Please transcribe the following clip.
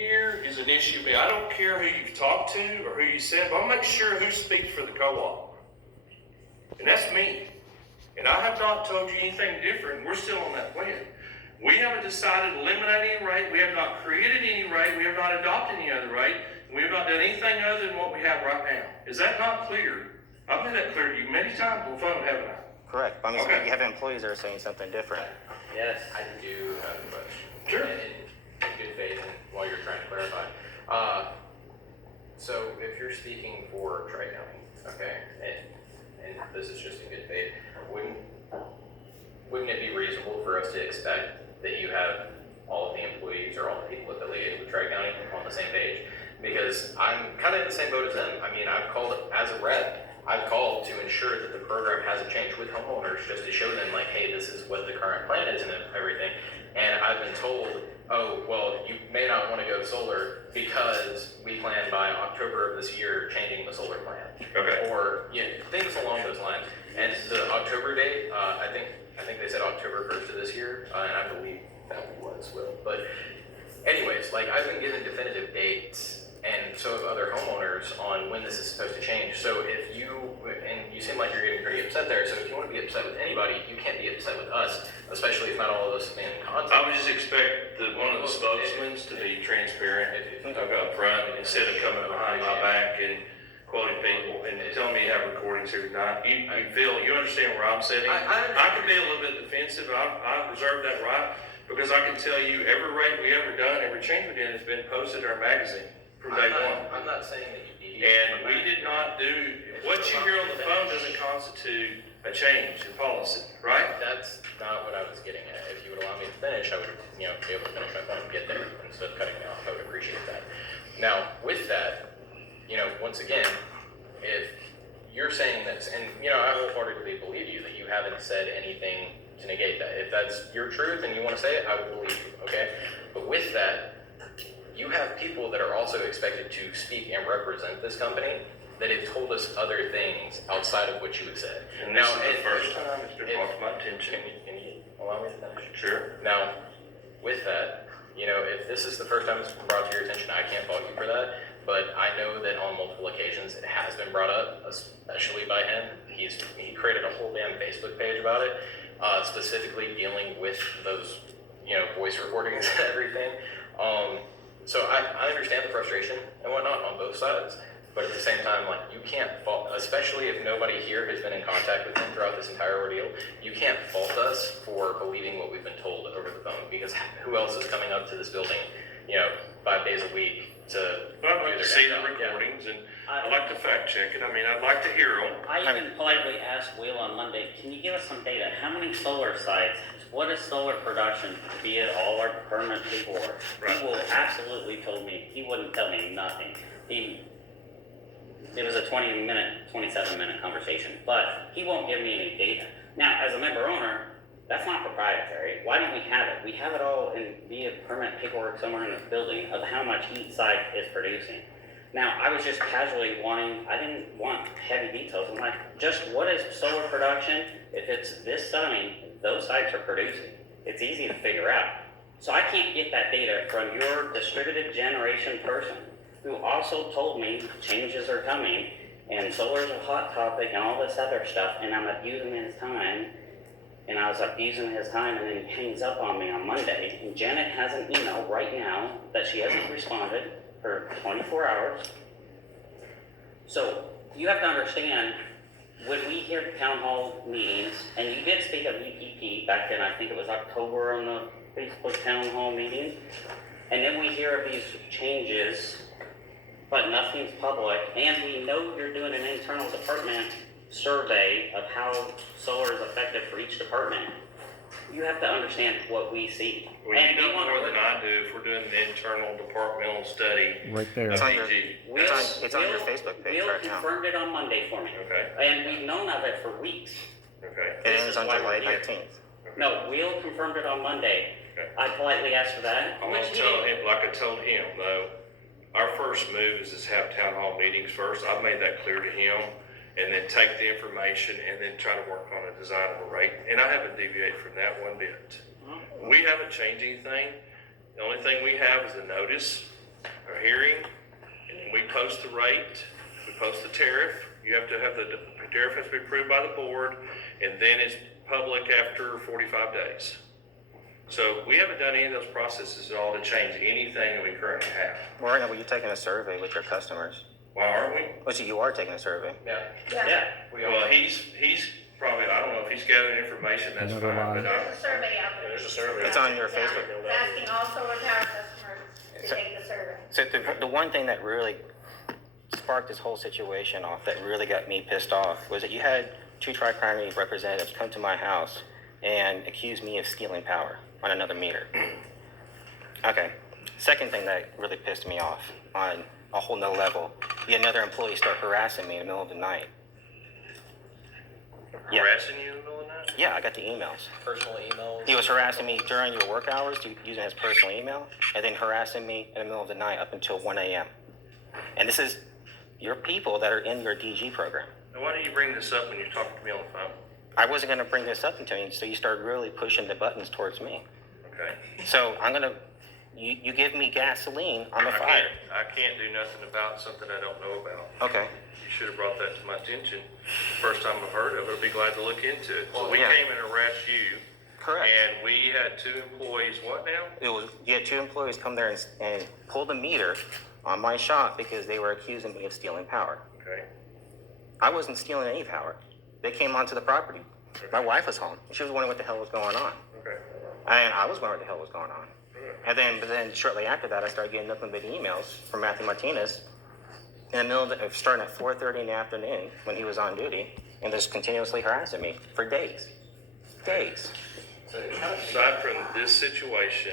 here is an issue. I don't care who you've talked to or who you said, but I'll make sure who speaks for the co-op. And that's me. And I have not told you anything different. We're still on that plan. We haven't decided to eliminate any rate. We have not created any rate. We have not adopted any other rate. We have not done anything other than what we have right now. Is that not clear? I've made that clear to you many times on the phone, haven't I? Correct. But I mean, Okay. you have employees that are saying something different. Yes, I do have a question. Sure. In good faith, and while you're trying to clarify. So if you're speaking for Tri-County, okay, and this is just in good faith, wouldn't it be reasonable for us to expect that you have all of the employees or all the people affiliated with Tri-County on the same page? Because I'm kind of in the same boat as them. I mean, I've called as a rep, I've called to ensure that the program hasn't changed with homeowners, just to show them like, hey, this is what the current plan is and everything. And I've been told, oh, well, you may not want to go solar because we plan by October of this year changing the solar plan. Okay. Or things along those lines. And the October date, I think they said October 1st of this year, and I believe that was Will. But anyways, like I've been given definitive dates, and so have other homeowners on when this is supposed to change. So if you, and you seem like you're getting pretty upset there, so if you want to be upset with anybody, you can't be upset with us, especially if not all of us have been in contact. I would just expect one of the spokesmen to be transparent up front instead of coming behind my back and quoting people and telling me you have recordings here tonight. You understand where I'm sitting? I can be a little bit defensive. I reserve that right because I can tell you every rate we ever done, every change we did has been posted in our magazine from day one. I'm not saying that you need. And we did not do, what you hear on the phone doesn't constitute a change in policy, right? That's not what I was getting at. If you would allow me to finish, I would, be able to finish my point and get there instead of cutting me off. I would appreciate that. Now, with that, once again, if you're saying this, and I wholeheartedly believe you that you haven't said anything to negate that. If that's your truth and you want to say it, I will believe you. Okay, but with that, you have people that are also expected to speak and represent this company that have told us other things outside of what you have said. And this is the first time it's been brought to my attention. Can you allow me to finish? Sure. Now, with that, if this is the first time it's been brought to your attention, I can't fault you for that. But I know that on multiple occasions it has been brought up, especially by him. He created a whole damn Facebook page about it, specifically dealing with those, voice recordings and everything. So I understand the frustration and whatnot on both sides, but at the same time, like, you can't fault, especially if nobody here has been in contact with him throughout this entire ordeal, you can't fault us for believing what we've been told over the phone, because who else is coming up to this building, 5 days a week to I'd like to see the recordings, and I'd like to fact check it. I mean, I'd like to hear them. I even politely asked Will on Monday, can you give us some data? How many solar sites? What is solar production? Be it all our permanent paperwork. Right. He will absolutely told me, he wouldn't tell me nothing. It was a 27-minute conversation, but he won't give me any data. Now, as a member owner, that's not proprietary. Why don't we have it? We have it all in via permanent paperwork somewhere in this building of how much each site is producing. Now, I was just casually I didn't want heavy details. I'm like, just what is solar production? If it's this sunny, those sites are producing. It's easy to figure out. So I can't get that data from your distributed generation person who also told me changes are coming and solar is a hot topic and all this other stuff, and I'm abusing his time. And I was abusing his time, and then he hangs up on me on Monday. And Janet has an email right now that she hasn't responded for 24 hours. So you have to understand, when we hear town hall meetings, and you did speak of UPP back then, I think it was October on the Facebook town hall meeting, and then we hear of these changes, but nothing's public, and we know you're doing an internal department survey of how solar is effective for each department. You have to understand what we see. Well, you know more than I do if we're doing an internal departmental study. Right there. It's on your, PG. it's on your Facebook page Will right now. confirmed it on Monday for me. Okay. And we've known of it for weeks. Okay. It This ends is on why July we're here. 19th. No, Will confirmed it on Monday. Okay. I politely asked for that. I'm which gonna he tell did. him, like I told him, though, our first move is to have town hall meetings first. I've made that clear to him. And then take the information and then try to work on a design of a rate. And I haven't deviated from that one bit. We haven't changed anything. The only thing we have is a notice a hearing, and then we post the rate, we post the tariff. You have to have the tariff has to be approved by the board, and then it's public after 45 days. So we haven't done any of those processes at all to change anything that we currently have. Well, right now, you're taking a survey with your customers. Why aren't we? Well, so you are taking a survey. Yeah. Yeah. We are. Well, he's probably, I don't know if he's gathering information, that's Another fine, line. but There's a survey out there. There's a survey. It's on your Yeah, Facebook. it's asking all solar power customers to So- take the survey. So the one thing that really sparked this whole situation off, that really got me pissed off, was that you had two Tri-Primary representatives come to my house and accuse me of stealing power on another meter. Okay. Second thing that really pissed me off on a whole nother level, you had another employee start harassing me in the middle of the night. Yeah. harassing you in the middle of the night? Yeah, I got the emails. Personal emails. He was harassing me during your work hours using his personal email, and then harassing me in the middle of the night up until 1 a.m. And this is your people that are in your DG program. Now, why do you bring this up when you're talking to me on the phone? I wasn't going to bring this up until you, so you started really pushing the buttons towards me. Okay. So I'm going to, you give me gasoline on the fire. I can't do nothing about something I don't know about. Okay. You should have brought that to my attention. First time I've heard of it, I'd be glad to look into it. So Well, we yeah. came and harassed you, Correct. and we had two employees, what now? You had two employees come there and pull the meter on my shop because they were accusing me of stealing power. Okay. I wasn't stealing any power. They came onto the property. My wife was home. She was wondering what the hell was going on. Okay. And I was wondering what the hell was going on. And then shortly after that, I started getting nothing but emails from Matthew Martinez in the middle of starting at 4:30 in the afternoon when he was on duty, and just continuously harassing me for days. Days. So it kind of- Aside from this situation,